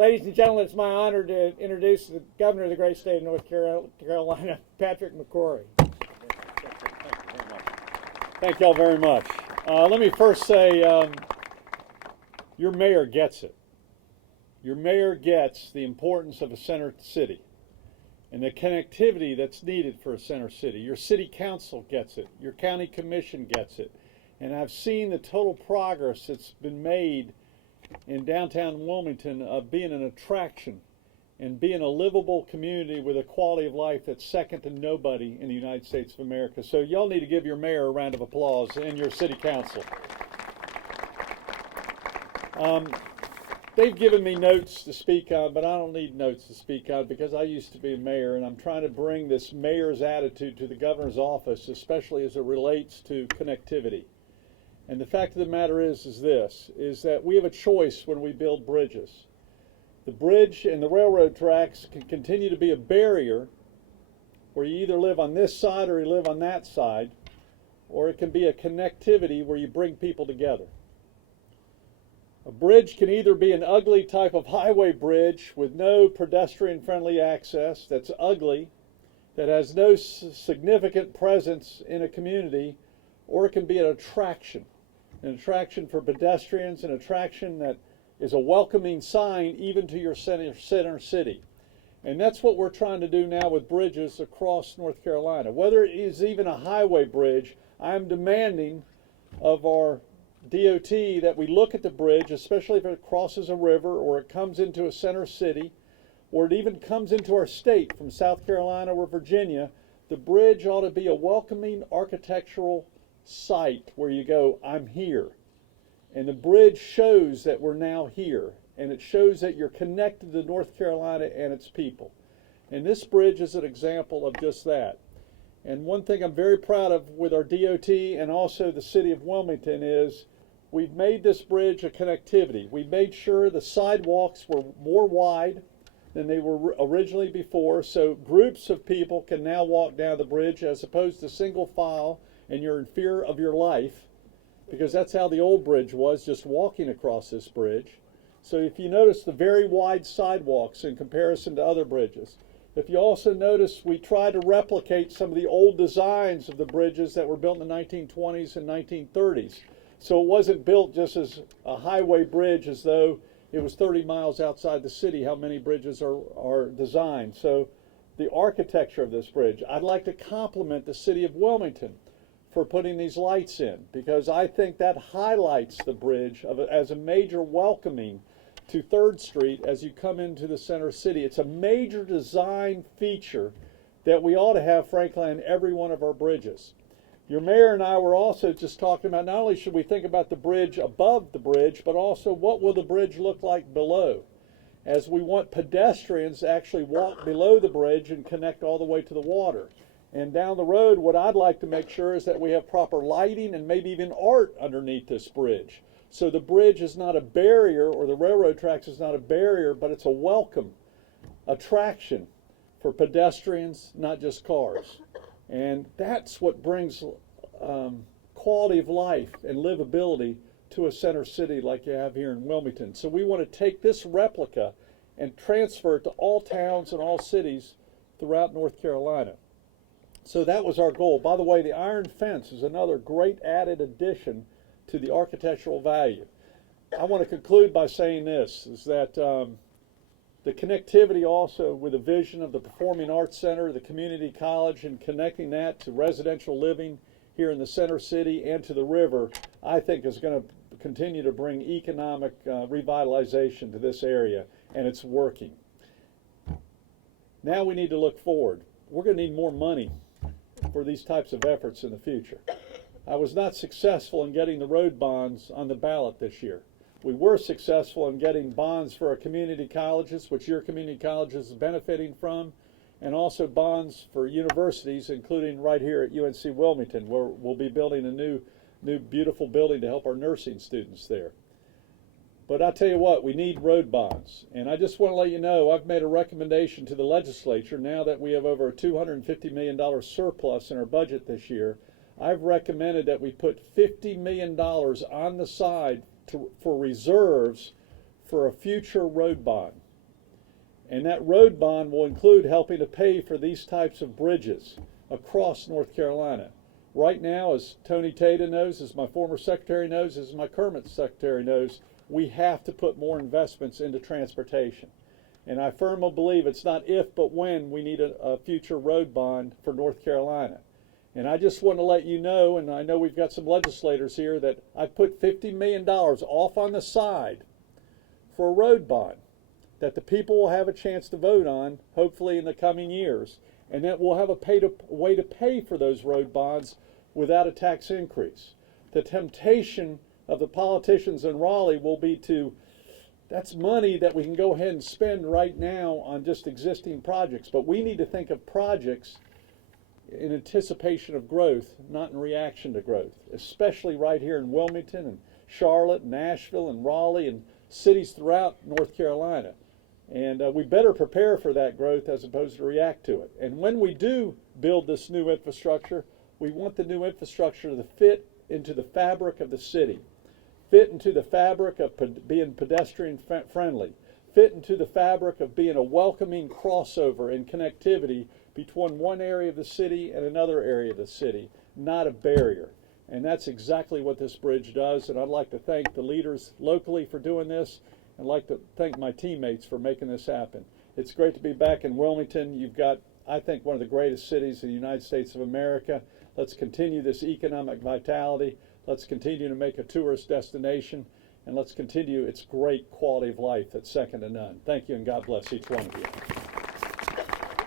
Ladies and gentlemen, it's my honor to introduce the governor of the great state of North Carolina, Patrick McCrory. Thank y'all very much. Let me first say, your mayor gets it. Your mayor gets the importance of a center city and the connectivity that's needed for a center city. Your city council gets it. Your county commission gets it. And I've seen the total progress that's been made in downtown Wilmington of being an attraction and being a livable community with a quality of life that's second to nobody in the United States of America. So y'all need to give your mayor a round of applause and your city council. They've given me notes to speak on, but I don't need notes to speak on because I used to be a mayor, and I'm trying to bring this mayor's attitude to the governor's office, especially as it relates to connectivity. And the fact of the matter is that we have a choice when we build bridges. The bridge and the railroad tracks can continue to be a barrier where you either live on this side or you live on that side, or it can be a connectivity where you bring people together. A bridge can either be an ugly type of highway bridge with no pedestrian-friendly access, that's ugly, that has no significant presence in a community, or it can be an attraction for pedestrians, an attraction that is a welcoming sign even to your center city. And that's what we're trying to do now with bridges across North Carolina. Whether it is even a highway bridge, I'm demanding of our DOT that we look at the bridge, especially if it crosses a river or it comes into a center city, or it even comes into our state from South Carolina or Virginia. The bridge ought to be a welcoming architectural site where you go, I'm here. And the bridge shows that we're now here, and it shows that you're connected to North Carolina and its people. And this bridge is an example of just that. And one thing I'm very proud of with our DOT and also the city of Wilmington is we've made this bridge a connectivity. We've made sure the sidewalks were more wide than they were originally before, so groups of people can now walk down the bridge as opposed to single file, and you're in fear of your life, because that's how the old bridge was, just walking across this bridge. So if you notice the very wide sidewalks in comparison to other bridges. If you also notice, we try to replicate some of the old designs of the bridges that were built in the 1920s and 1930s. So it wasn't built just as a highway bridge as though it was 30 miles outside the city, how many bridges are designed. So the architecture of this bridge, I'd like to compliment the city of Wilmington for putting these lights in, because I think that highlights the bridge as a major welcoming to 3rd Street as you come into the center city. It's a major design feature that we ought to have, frankly, on every one of our bridges. Your mayor and I were also just talking about not only should we think about the bridge above the bridge, but also what will the bridge look like below, as we want pedestrians to actually walk below the bridge and connect all the way to the water. And down the road, what I'd like to make sure is that we have proper lighting and maybe even art underneath this bridge. So the bridge is not a barrier, or the railroad tracks is not a barrier, but it's a welcome attraction for pedestrians, not just cars. And that's what brings quality of life and livability to a center city like you have here in Wilmington. So we want to take this replica and transfer it to all towns and all cities throughout North Carolina. So that was our goal. By the way, the iron fence is another great added addition to the architectural value. I want to conclude by saying this, is that the connectivity also with the vision of the Performing Arts Center, the community college, and connecting that to residential living here in the center city and to the river, I think is going to continue to bring economic revitalization to this area, and it's working. Now we need to look forward. We're going to need more money for these types of efforts in the future. I was not successful in getting the road bonds on the ballot this year. We were successful in getting bonds for our community colleges, which your community colleges is benefiting from, and also bonds for universities, including right here at UNC Wilmington, where we'll be building a new beautiful building to help our nursing students there. But I tell you what, we need road bonds. And I just want to let you know, I've made a recommendation to the legislature now that we have over a $250 million surplus in our budget this year. I've recommended that we put $50 million on the side for reserves for a future road bond. And that road bond will include helping to pay for these types of bridges across North Carolina. Right now, as Tony Tata knows, as my former secretary knows, as my current secretary knows, we have to put more investments into transportation. And I firmly believe it's not if, but when we need a future road bond for North Carolina. And I just want to let you know, and I know we've got some legislators here, that I put $50 million off on the side for a road bond that the people will have a chance to vote on, hopefully in the coming years, and that we'll have a way to pay for those road bonds without a tax increase. The temptation of the politicians in Raleigh will be that's money that we can go ahead and spend right now on just existing projects, but we need to think of projects in anticipation of growth, not in reaction to growth, especially right here in Wilmington and Charlotte, and Nashville, and Raleigh, and cities throughout North Carolina. And we better prepare for that growth as opposed to react to it. And when we do build this new infrastructure, we want the new infrastructure to fit into the fabric of the city, fit into the fabric of being pedestrian friendly, fit into the fabric of being a welcoming crossover and connectivity between one area of the city and another area of the city, not a barrier. And that's exactly what this bridge does. And I'd like to thank the leaders locally for doing this. I'd like to thank my teammates for making this happen. It's great to be back in Wilmington. You've got, I think, one of the greatest cities in the United States of America. Let's continue this economic vitality. Let's continue to make a tourist destination. And let's continue its great quality of life that's second to none. Thank you, and God bless each one of you.